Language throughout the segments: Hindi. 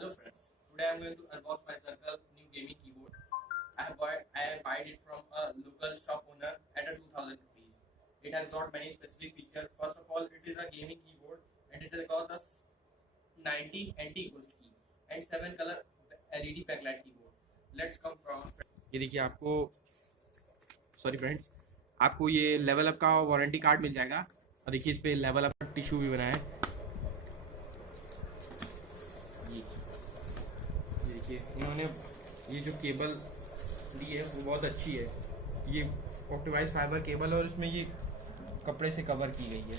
Hello friends, today I am going to unbox my Circle new gaming keyboard. I bought it from a local shop owner at a 2000 rupees. It has got many specific features. First of all, it is a gaming keyboard and it has got a 19 anti-ghost key and 7 color LED backlight keyboard. Let's come from ये देखिए आपको सॉरी फ्रेंड्स आपको ये लेवल अप का वारंटी कार्ड मिल जाएगा और देखिए इस पे लेवल अप का टिश्यू भी बना है। ये देखिए इन्होंने ये जो केबल ली है वो बहुत अच्छी है। ये ऑप्टिमाइज फाइबर केबल और इसमें ये कपड़े से कवर की गई है।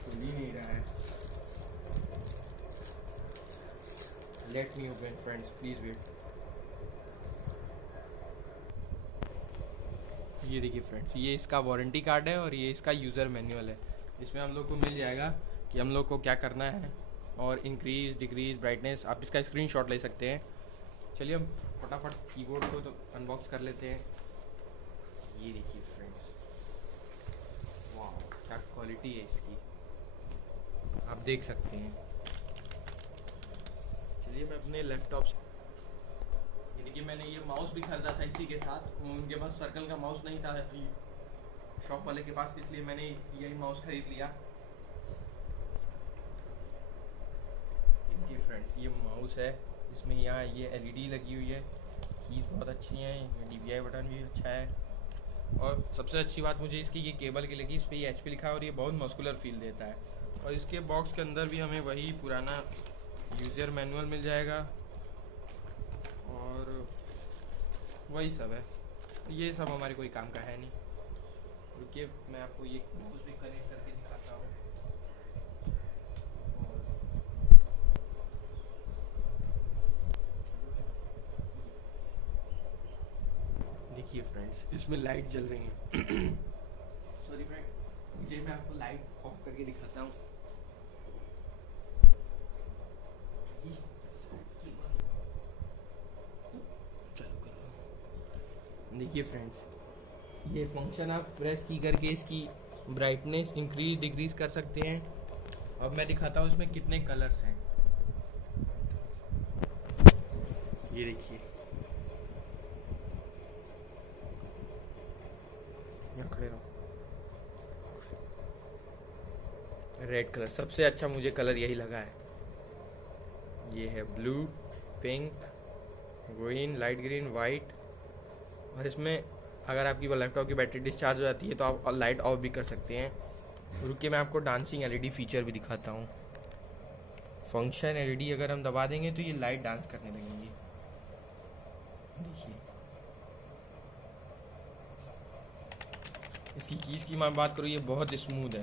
तो ली नहीं रहा है। Let me open friends, please wait. ये देखिए फ्रेंड्स, ये इसका वारंटी कार्ड है और ये इसका यूज़र मैनुअल है। इसमें हम लोग को मिल जाएगा कि हम लोग को क्या करना है और इंक्रीज डिक्रीज ब्राइटनेस, आप इसका स्क्रीनशॉट ले सकते हैं। चलिए हम फटाफट कीबोर्ड को तो अनबॉक्स कर लेते हैं। ये देखिए फ्रेंड्स, वाह क्या क्वालिटी है इसकी, आप देख सकते हैं। चलिए मैं अपने लैपटॉप से, ये देखिए मैंने ये माउस भी खरीदा था इसी के साथ। उनके पास सर्कल का माउस नहीं था शॉप वाले के पास, इसलिए मैंने यही माउस खरीद लिया। देखिए फ्रेंड्स, ये माउस है, इसमें यहाँ ये एलईडी लगी हुई है, कीज़ बहुत अच्छी हैं, ये डीपीआई बटन भी अच्छा है और सबसे अच्छी बात मुझे इसकी ये केबल की लगी। इस पर ये एचपी लिखा है और ये बहुत मस्कुलर फील देता है। और इसके बॉक्स के अंदर भी हमें वही पुराना यूज़र मैनुअल मिल जाएगा और वही सब है। ये सब हमारे कोई काम का है नहीं। रुकिए मैं आपको ये माउस भी कनेक्ट करके दिखाता हूँ। देखिए फ्रेंड्स, इसमें लाइट जल रही है। सॉरी फ्रेंड, मुझे मैं आपको लाइट ऑफ करके दिखाता हूँ। चालू कर लो। देखिए फ्रेंड्स, ये फंक्शन आप प्रेस की करके इसकी ब्राइटनेस इंक्रीज डिक्रीज कर सकते हैं। अब मैं दिखाता हूँ इसमें कितने कलर्स हैं। ये देखिए, यहाँ खड़े रहो। रेड कलर सबसे अच्छा मुझे कलर यही लगा है। ये है blue, pink, green, light green, white. और इसमें अगर आपकी लैपटॉप की बैटरी डिस्चार्ज हो जाती है तो आप लाइट ऑफ भी कर सकते हैं। रुकिए मैं आपको डांसिंग एलईडी फीचर भी दिखाता हूँ। फंक्शन एलईडी अगर हम दबा देंगे तो ये लाइट डांस करने लगेंगी। देखिए, इसकी कीज़ की मैं बात करूँ, ये बहुत स्मूथ है।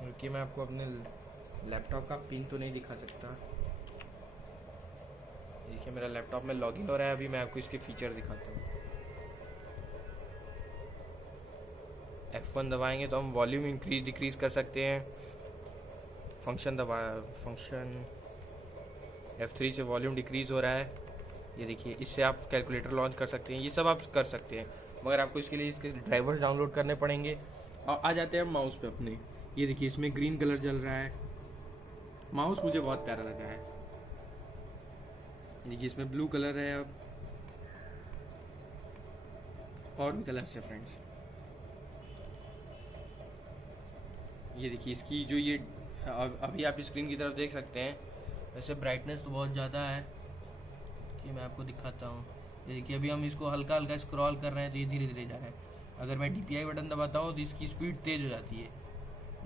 रुकिए मैं आपको अपने लैपटॉप का पिन तो नहीं दिखा सकता। देखिए मेरा लैपटॉप में लॉगिन हो रहा है, अभी मैं आपको इसके फीचर दिखाता हूँ। F1 दबाएंगे तो हम वॉल्यूम इंक्रीज डिक्रीज कर सकते हैं। फंक्शन F3 से वॉल्यूम डिक्रीज हो रहा है। ये देखिए, इससे आप कैलकुलेटर लॉन्च कर सकते हैं। ये सब आप कर सकते हैं, मगर आपको इसके लिए इसके ड्राइवर्स डाउनलोड करने पड़ेंगे। और आ जाते हैं हम माउस पे अपने। ये देखिए, इसमें ग्रीन कलर जल रहा है। माउस मुझे बहुत प्यारा लगा है। देखिए इसमें ब्लू कलर है। अब और भी कलर है फ्रेंड्स। ये देखिए इसकी जो ये अभी आप स्क्रीन की तरफ देख सकते हैं। वैसे ब्राइटनेस तो बहुत ज़्यादा है कि मैं आपको दिखाता हूँ। ये देखिए, अभी हम इसको हल्का हल्का स्क्रॉल कर रहे हैं तो ये धीरे धीरे जा रहा है। अगर मैं डीपीआई बटन दबाता हूँ तो इसकी स्पीड तेज़ हो जाती है।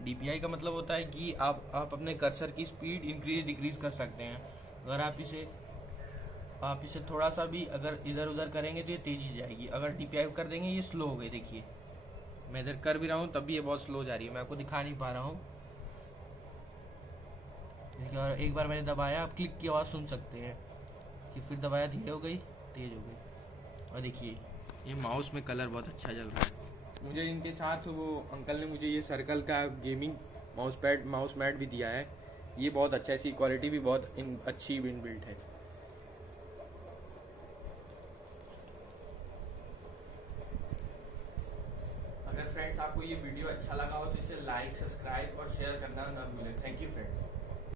डीपीआई का मतलब होता है कि आप अपने कर्सर की स्पीड इंक्रीज डिक्रीज कर सकते हैं। अगर आप इसे थोड़ा सा भी अगर इधर उधर करेंगे तो ये तेजी जाएगी। अगर डीपीआई कर देंगे ये स्लो हो गई। देखिए मैं इधर कर भी रहा हूँ तब भी ये बहुत स्लो जा रही है, मैं आपको दिखा नहीं पा रहा हूँ। देखिए, और एक बार मैंने दबाया, आप क्लिक की आवाज़ सुन सकते हैं कि फिर दबाया, धीरे हो गई, तेज हो गई। और देखिए ये माउस में कलर बहुत अच्छा चल रहा है। मुझे इनके साथ वो अंकल ने मुझे ये सर्कल का गेमिंग माउस मैट भी दिया है। ये बहुत अच्छा है, इसकी क्वालिटी भी बहुत अच्छी इनबिल्ट है। फ्रेंड्स आपको ये वीडियो अच्छा लगा हो तो इसे लाइक, सब्सक्राइब और शेयर करना ना भूलें। Thank you friends.